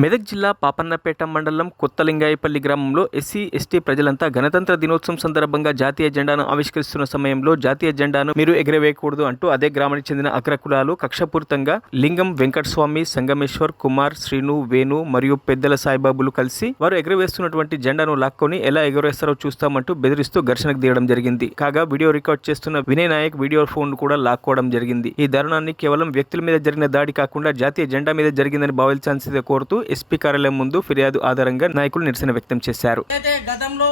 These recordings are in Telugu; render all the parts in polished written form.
మెదక్ జిల్లా పాపన్నపేట మండలం కొత్తలింగాయపల్లి గ్రామంలో ఎస్సీ ఎస్టీ ప్రజలంతా గణతంత్ర దినోత్సవం సందర్భంగా జాతీయ జెండాను ఆవిష్కరిస్తున్న సమయంలో జాతీయ జెండాను మీరు ఎగరవేయకూడదు అంటూ అదే గ్రామానికి చెందిన అగ్రకులాలు కక్షపూరితంగా లింగం వెంకటస్వామి, సంగమేశ్వర్, కుమార్, శ్రీను, వేణు మరియు పెద్దల సాయిబాబులు కలిసి వారు ఎగరవేస్తున్నటువంటి జెండాను లాక్కొని ఎలా ఎగరవేస్తారో చూస్తామంటూ బెదిరిస్తూ ఘర్షణకు దిగడం జరిగింది. కాగా వీడియో రికార్డ్ చేస్తున్న వినయ్ నాయక్ వీడియో ఫోన్ కూడా లాక్కోవడం జరిగింది. ఈ దారుణాన్ని కేవలం వ్యక్తుల మీద జరిగిన దాడి కాకుండా జాతీయ జెండా మీద జరిగిందని భావించాల్సిందే కోరుతూ ఎస్పీ కార్యాలయం ముందు ఫిర్యాదు ఆధారంగా నాయకులు నిరసన వ్యక్తం చేశారు. గతంలో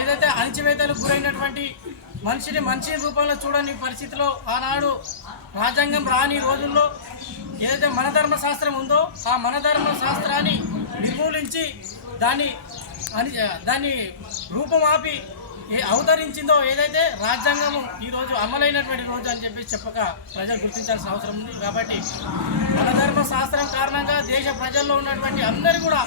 ఏదైతే అణచివేతలకు గురైనటువంటి మనిషిని మంచి రూపంలో చూడని పరిస్థితిలో ఆనాడు రాజ్యాంగం రాని రోజుల్లో ఏదైతే మనధర్మ శాస్త్రం ఉందో ఆ మనధర్మ శాస్త్రాన్ని నిర్మూలించి దాన్ని రూపమాపి అవతరించిందో ఏదైతే రాజ్యాంగము ఈరోజు అమలైనటువంటి రోజు అని చెప్పి చెప్పక ప్రజలు గుర్తించాల్సిన అవసరం ఉంది. కాబట్టి మనధర్మ శాస్త్రం కారణంగా దేశ ప్రజల్లో ఉన్నటువంటి అందరూ కూడా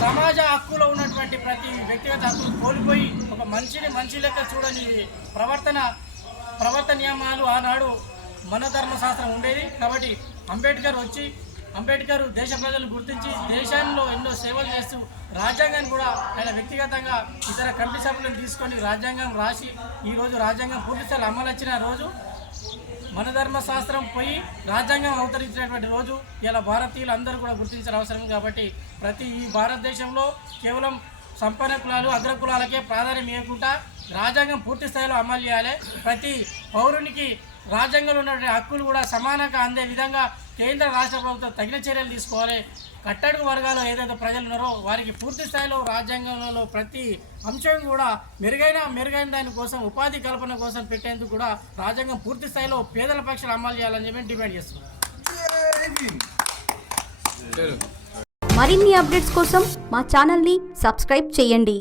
సమాజ హక్కులో ఉన్నటువంటి ప్రతి వ్యక్తిగత హక్కులు కోల్పోయి ఒక మనిషిని మనిషి లెక్క చూడని ప్రవర్తన నియమాలు ఆనాడు మనధర్మ శాస్త్రం ఉండేది. కాబట్టి అంబేద్కర్ దేశ ప్రజలు గుర్తించి దేశంలో ఎన్నో సేవలు చేస్తూ రాజ్యాంగాన్ని కూడా ఆయన వ్యక్తిగతంగా ఇతర కమిటీ సభ్యులను తీసుకొని రాజ్యాంగం రాసి ఈరోజు రాజ్యాంగం పూర్తిస్థాయిలో అమలు వచ్చిన రోజు, మనధర్మ శాస్త్రం పోయి రాజ్యాంగం అవతరించినటువంటి రోజు ఇలా భారతీయులు అందరూ కూడా గుర్తించిన అవసరం. కాబట్టి ఈ భారతదేశంలో కేవలం సంపన్న కులాలు అగ్రకులాలకే ప్రాధాన్యం ఇవ్వకుండా రాజ్యాంగం పూర్తి స్థాయిలో అమలు చేయాలి. ప్రతి పౌరునికి రాజ్యాంగంలో ఉన్నటువంటి హక్కులు కూడా సమానంగా అందే విధంగా కేంద్ర రాష్ట్ర ప్రభుత్వం తగిన చర్యలు తీసుకోవాలి. కట్టడుగు వర్గాలు ఏదైతే ప్రజలు ఉన్నారో వారికి పూర్తి స్థాయిలో రాజ్యాంగంలో ప్రతి అంశం కూడా మెరుగైన దానికోసం ఉపాధి కల్పన కోసం పెట్టేందుకు కూడా రాజ్యాంగం పూర్తి స్థాయిలో పేదల పక్షాలు అమలు చేయాలని చెప్పి డిమాండ్ చేస్తున్నాం. మరిన్ని అప్డేట్స్ కోసం మా ఛానల్ని సబ్స్క్రైబ్ చేయండి.